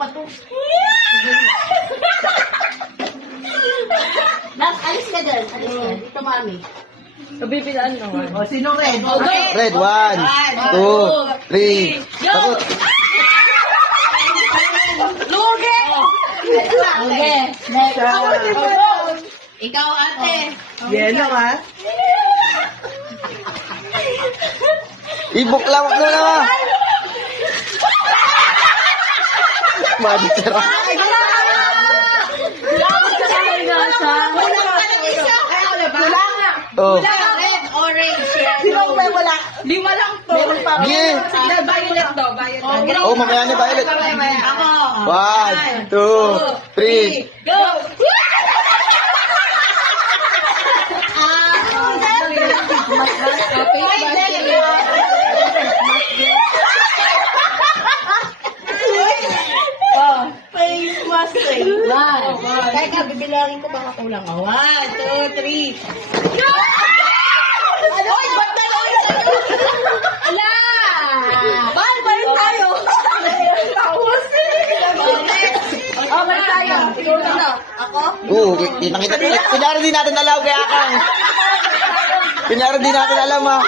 pato. Nak, alis ka dyan. Alis ka. Dito, mami. Kabibilaan naman. O, sino red? Okay. Red, 1, 2, 3. Go! Lugi! Okay. Next. Ikaw, ate. Yellow, ha? Ibuklawak na naman. Madisara. Wala nga. Oh. Red, orange, Sino may wala? Lima lang to. Meron pa. Sige. Violet to, violet. Oh, mamaya na Violet. Ako. 1, 2, 3. Go! Face mask eh. Kaya ka, bibilangin ko baka kulang. 1, 2, 3. Oy, ba't na lang isa? Ala! Bal, bal tayo. Tapos. Oh, bal tayo. Ikaw na. Ako? Oo, kitang-kita. Kunyari di natin alam kaya kang. Kunyari di natin alam ha.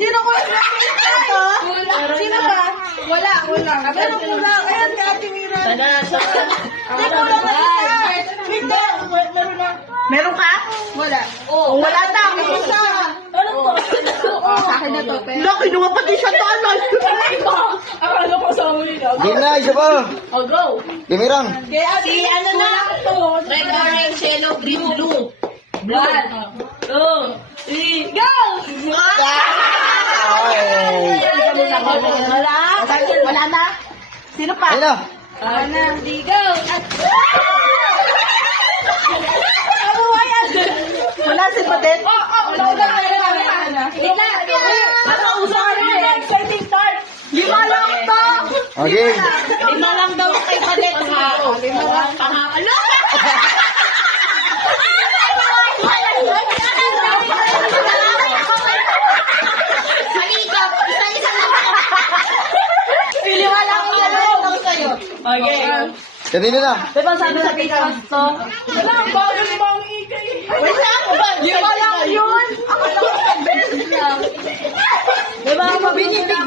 Sino ko? Sino ba? Wala. Pero kulang. Ayan, si Ate Mira. Sana. Kulang na isa. Wait lang. Meron na. Meron ka? Wala. Oh, wala na. May isa. Ano to? Sa akin na to. Laki, kinuha pati siya to. Ano? Akala ko sa muli na. Game na, isa pa. Oh, go. Limirang. Si ano na? Red, orange, yellow, green, blue. 1, 2, 3, go! Ay. Wala. Wala na. Sino pa? Ayun na. Di go! Wala si Padet. Ano usahan mo? Exciting part! 5 lang to. Okay. 5 lang daw kay Padet. 5 lang. Pangakalo! Malikap! Isa-isa lang. Wala ko yan lang sa'yo. Okay. Kanino na? Diba sabi sa pictures to? Wala, bago ni Mang Ikay. Wala ako ba? 5 lang yun! Ako lang sa best lang. Diba, mabinibig